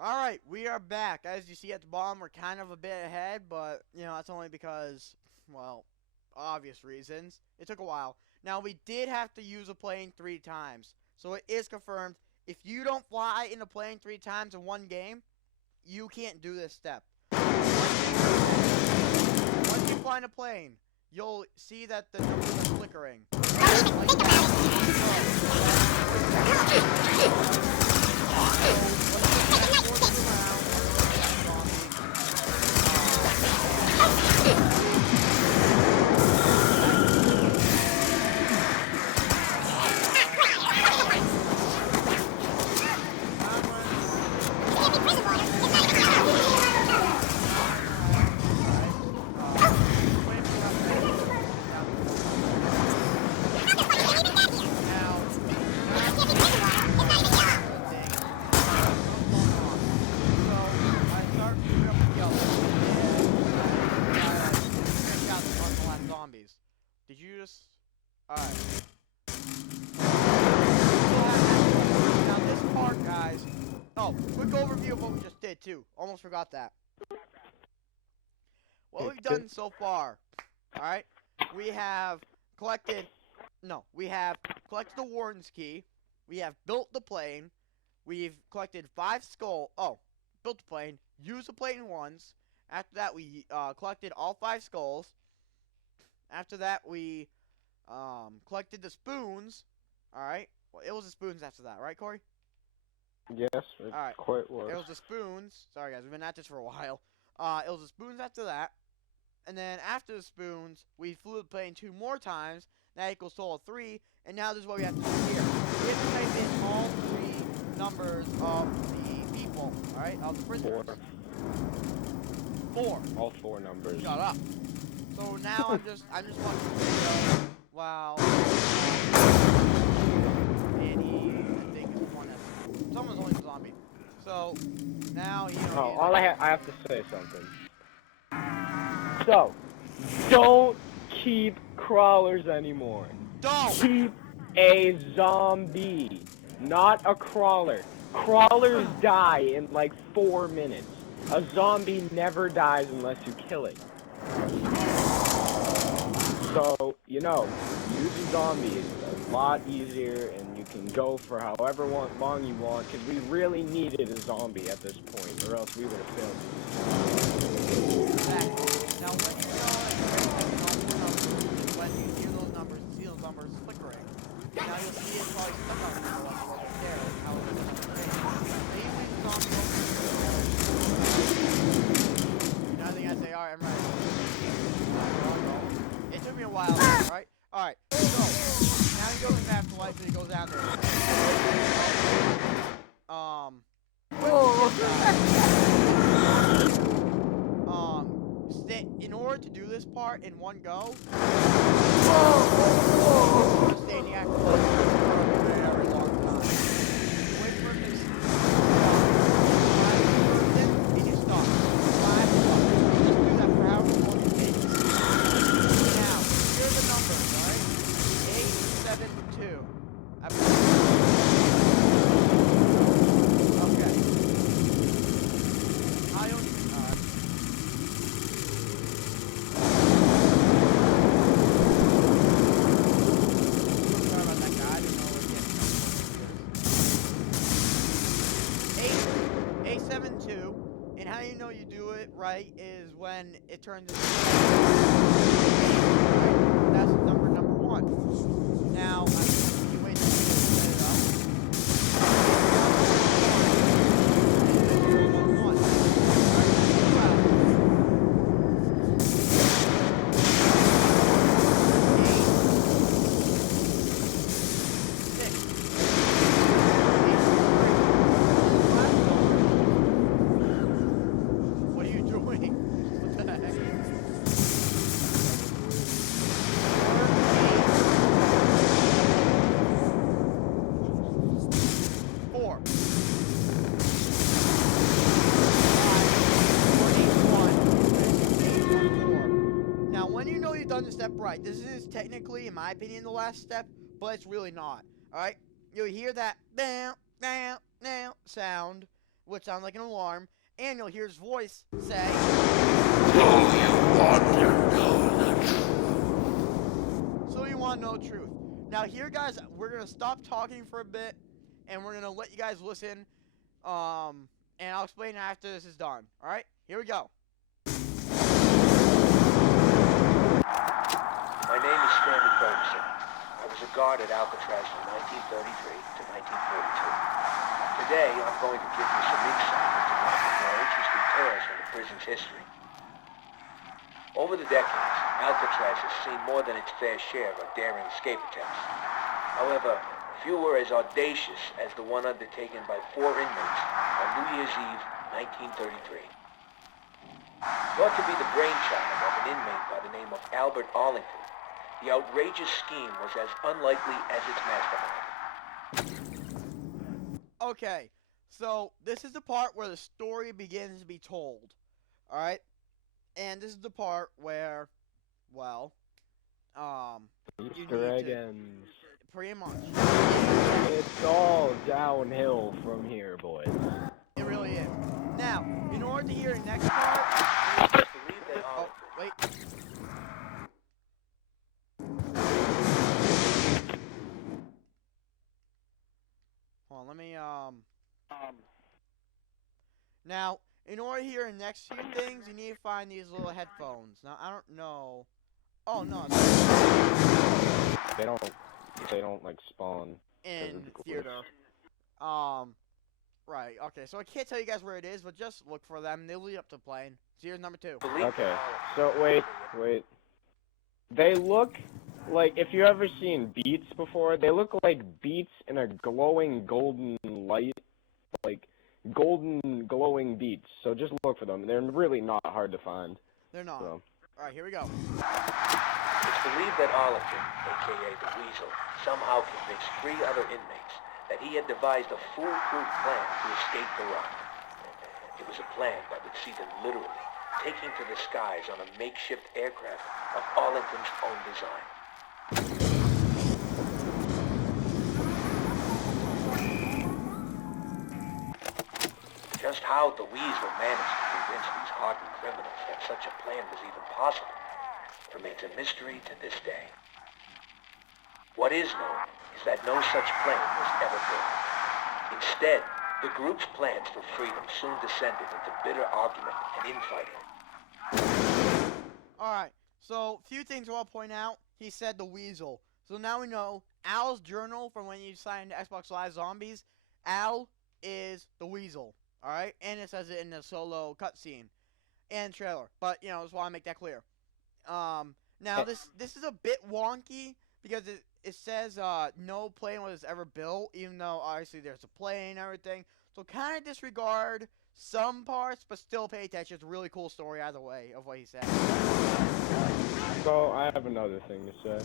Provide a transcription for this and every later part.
Alright, we are back. As you see at the bottom, we're kind of a bit ahead, but, that's only because, well, obvious reasons. It took a while. Now, we did have to use a plane 3 times, so it is confirmed. If you don't fly in a plane 3 times in one game, you can't do this step. Once you fly in a plane, you'll see that the numbers are flickering. Like Did you just... Alright. Now this part, guys... Oh, quick overview of what we just did, too. Almost forgot that. What we've done so far, alright? We have collected... No, we have collected the warden's key. We have built the plane. We've collected 5 skull... Oh, built the plane. Used the plane once. After that, we collected all 5 skulls. After that, we collected the spoons. Alright. Well, it was the spoons after that, right, Corey? Yes, it quite was. It was the spoons. Sorry, guys. We've been at this for a while. It was the spoons after that. And then after the spoons, we flew the plane 2 more times. That equals total of 3. And now this is what we have to do here. We have to type in all 3 numbers of the people. Alright? Of the prisoners. 4. All 4 numbers. Shut up. So now I'm just watching the video while and he I think is one of someone's only a zombie. So now I have to say something. So don't keep crawlers anymore. Don't keep a zombie, not a crawler. Crawlers die in like 4 minutes. A zombie never dies unless you kill it. So, use a zombie is a lot easier, and you can go for however long you want, because we really needed a zombie at this point, or else we would have failed. Exactly. Now, when you hear those numbers, see those numbers flickering, now you'll see it's probably stuck on the number right there, how it's going to I think as they are, it took me a while, right? Alright, so, now he goes back to life and he goes down there. In order to do this part in one go, stay in the act for a very long time. Wait for him to and you stop. 5 seconds. Just do that for however long it takes. Now, here are the numbers, alright? 872. Okay. I don't sorry about that guy. I didn't know what it is. 872. And how you know you do it right is when it turns into that's number 1. Now, you wait until you set it up. What are you doing? What the heck? 4. Now, when you know you've done the step right, this is technically, in my opinion, the last step, but it's really not. Alright? You'll hear that sound which sounds like an alarm, and you'll hear his voice say, "So you want to know the truth." Now here, guys, we're going to stop talking for a bit, and we're going to let you guys listen, and I'll explain after this is done. Alright, here we go. My name is Stanley Ferguson. I was a guard at Alcatraz from 1933 to 1942. Today, I'm going to give you some insight into one of the more interesting tales from the prison's history. Over the decades, Alcatraz has seen more than its fair share of daring escape attempts. However, few were as audacious as the one undertaken by 4 inmates on New Year's Eve, 1933. Thought to be the brainchild of an inmate by the name of Albert Arlington, the outrageous scheme was as unlikely as its mastermind. Okay, so this is the part where the story begins to be told. Alright? And this is the part where, well, Easter egg ends. Pretty much. It's all downhill from here, boys. It really is. Now, in order to hear the next part, oh, wait. Hold on, let me, Now, in order to hear the next few things, you need to find these little headphones. Now, I don't know. Oh, no. They don't, like, spawn. In theater. Right, okay, so I can't tell you guys where it is, but just look for them. They'll lead up to playing. So here's number 2. Okay, so wait. They look like, if you ever seen beets before, they look like beets in a glowing golden light. Like, golden glowing beets. So just look for them. They're really not hard to find. They're not. So. Alright, here we go. It's believed that Arlington, a.k.a. the Weasel, somehow convinced 3 other inmates that he had devised a foolproof plan to escape the rock. It was a plan that would see them literally taking to the skies on a makeshift aircraft of Arlington's own design. Just how the Weasel managed to convince these hardened criminals that such a plan was even possible remains a mystery to this day. What is known is that no such plan was ever built. Instead, the group's plans for freedom soon descended into bitter argument and infighting. Alright, so few things I want to point out. He said the Weasel. So now we know Al's journal from when you signed Xbox Live Zombies. Al is the Weasel. Alright? And it says it in the solo cutscene and trailer. But, you know, just want to make that clear. Now this is a bit wonky because it says no plane was ever built, even though obviously there's a plane and everything. So kind of disregard some parts, but still pay attention. It's a really cool story either way of what he said. So I have another thing to say.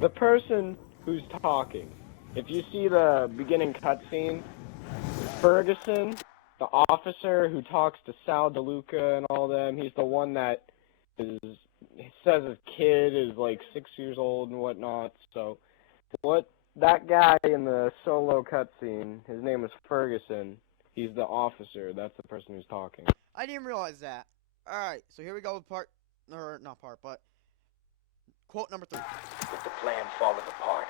The person who's talking, if you see the beginning cutscene, Ferguson, the officer who talks to Sal DeLuca and all them, he's the one that says his kid is like 6 years old and whatnot. So that guy in the solo cutscene, his name is Ferguson. He's the officer. That's the person who's talking. I didn't realize that. Alright, so here we go with but quote number 3. With the plan falling apart,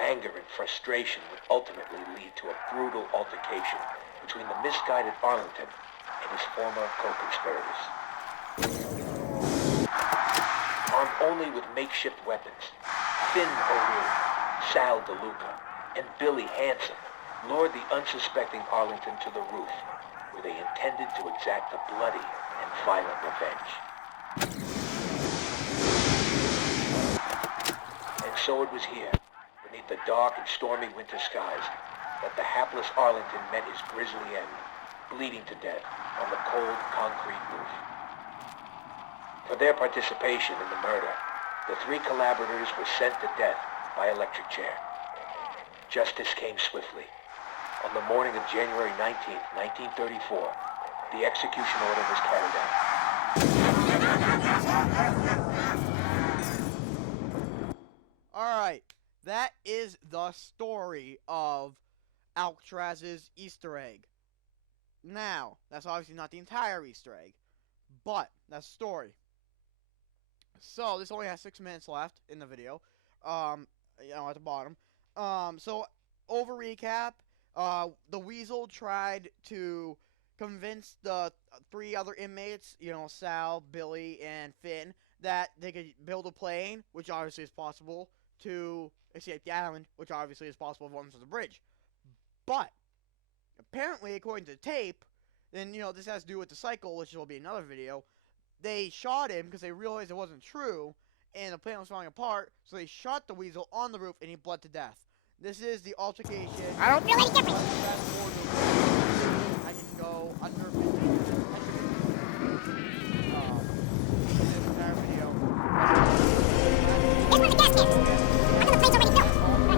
anger and frustration would ultimately lead to a brutal altercation between the misguided Arlington and his former co-conspirators. Armed only with makeshift weapons, Finn O'Leary, Sal DeLuca, and Billy Hanson lured the unsuspecting Arlington to the roof, where they intended to exact a bloody and violent revenge. And so it was here, beneath the dark and stormy winter skies, that the hapless Arlington met his grisly end, bleeding to death on the cold concrete roof. For their participation in the murder, the 3 collaborators were sent to death by electric chair. Justice came swiftly. On the morning of January 19th, 1934, the execution order was carried out. Alright, that is the story of Alcatraz's Easter egg. Now, that's obviously not the entire Easter egg, but that's the story. So, this only has 6 minutes left in the video, at the bottom. So, over recap, the Weasel tried to convince the 3 other inmates, Sal, Billy, and Finn, that they could build a plane, which obviously is possible, to escape the island, which obviously is possible once there's a bridge. But, apparently, according to the tape, then, this has to do with the cycle, which will be another video, they shot him because they realized it wasn't true, and the plane was falling apart, so they shot the Weasel on the roof, and he bled to death. This is the altercation. I don't feel any different. I can go under 50 minutes. This entire video. Here's where the gas can. I thought the plane's already built.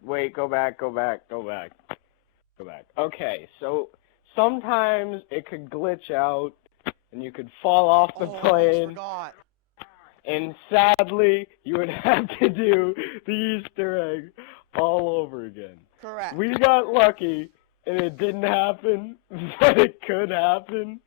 Wait, go back. Okay, so sometimes it could glitch out and you could fall off the I plane, forgot. and sadly, you would have to do the Easter egg all over again. Correct. We got lucky, and it didn't happen, but it could happen.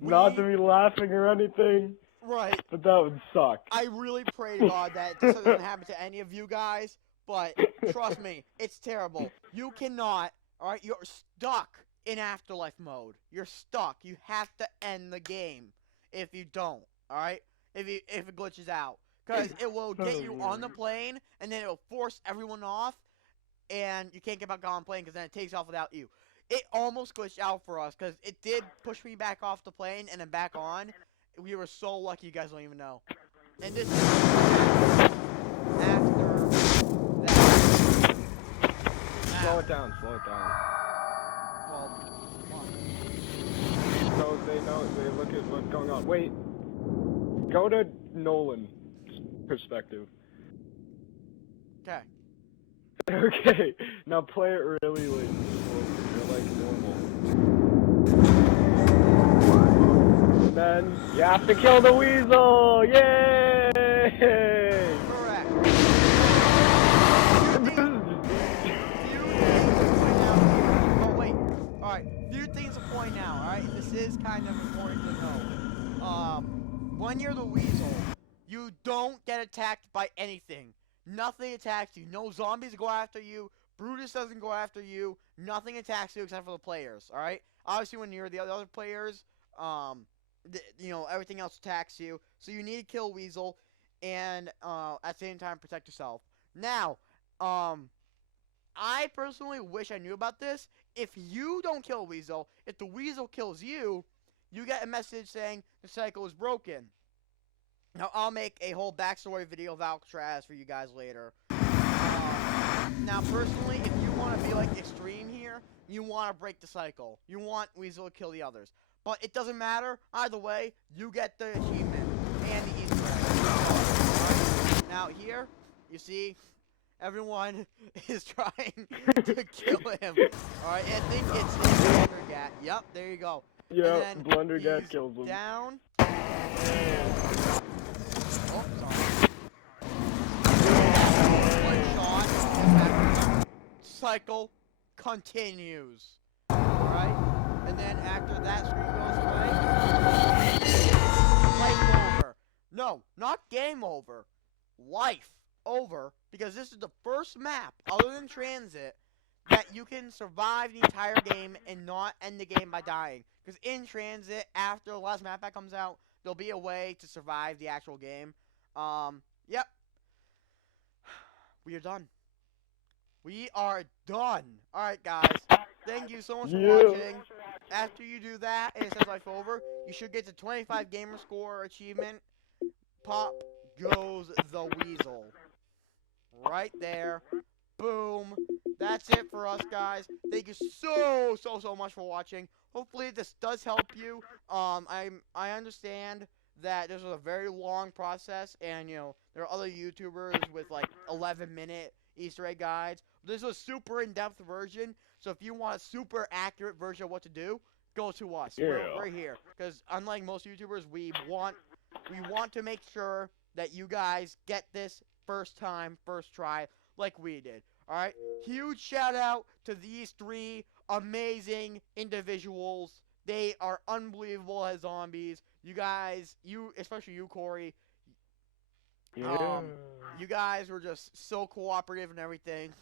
Not to be laughing or anything, Right. but that would suck. I really pray to God that this doesn't happen to any of you guys, but trust me, it's terrible. You cannot, alright, you're stuck in afterlife mode. You're stuck. You have to end the game if you don't, alright? If it glitches out. Because it will get you on the plane, and then it will force everyone off, and you can't get back on the plane because then it takes off without you. It almost glitched out for us, because it did push me back off the plane and then back on. We were so lucky, you guys don't even know. And this is after that. Slow it down. Well, come on. So they look at what's going on. Wait, go to Nolan's perspective. Okay. Okay, now play it really like you're like normal. And then you have to kill the Weasel! Yay! Correct. Oh wait. Alright, few things to point out, alright? This is kind of important to know. When you're the Weasel, you don't get attacked by anything. Nothing attacks you. No zombies go after you. Brutus doesn't go after you. Nothing attacks you except for the players, alright? Obviously, when you're the other players, everything else attacks you. So you need to kill Weasel and, at the same time, protect yourself. Now, I personally wish I knew about this. If you don't kill Weasel, if the Weasel kills you, you get a message saying the cycle is broken. Now, I'll make a whole backstory video of Alcatraz for you guys later. Now, personally, if you want to be, like, extreme here, you want to break the cycle. You want Weasel to kill the others. But it doesn't matter. Either way, you get the achievement and the Easter egg. Now, here, you see, everyone is trying to kill him. Alright, I think it's Blundergat. Yep, there you go. Yeah, Blundergat kills him. Down. Oh, sorry. One shot. Cycle continues. Alright? And then after that screen goes away, life over. No, not game over. Life over. Because this is the first map, other than Transit, that you can survive the entire game and not end the game by dying. Because in transit, after the last map pack comes out, there'll be a way to survive the actual game. Yep. We are done. We are done. Alright, guys. Thank you so much for Yeah. watching. After you do that, and it says life over, you should get the 25 gamer score achievement. Pop goes the Weasel. Right there. Boom. That's it for us, guys. Thank you so much for watching. Hopefully this does help you. I understand that this was a very long process, and you know there are other YouTubers with like 11-minute Easter egg guides. This is a super in-depth version, so if you want a super accurate version of what to do, go to us. Yeah. We're here because unlike most YouTubers, we want to make sure that you guys get this first time, first try, like we did. Alright? Huge shout out to these three amazing individuals. They are unbelievable as zombies. You guys, especially you, Corey, Yeah. you guys were just so cooperative and everything.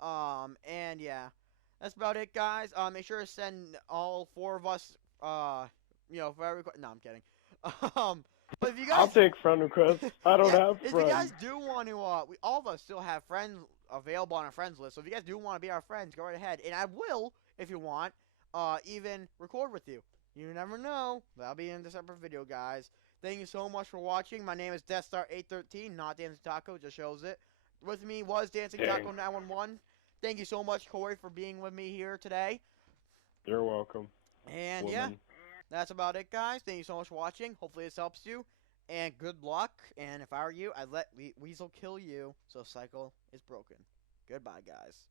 And yeah. That's about it, guys. Make sure to send all four of us, for every... No, I'm kidding. But if you guys... I'll take friend requests. I don't have if friends. you guys do want to, all of us still have friends available on our friends list. So if you guys do want to be our friends, go right ahead. And I will, if you want, even record with you. You never know. That'll be in a separate video, guys. Thank you so much for watching. My name is DeathStar813, not Dancing Taco, just shows it. With me was Dancing Taco 911. Thank you so much, Corey, for being with me here today. You're welcome. And woman. yeah, that's about it, guys. Thank you so much for watching. Hopefully this helps you. And good luck. And if I were you, I'd let Weasel kill you so cycle is broken. Goodbye, guys.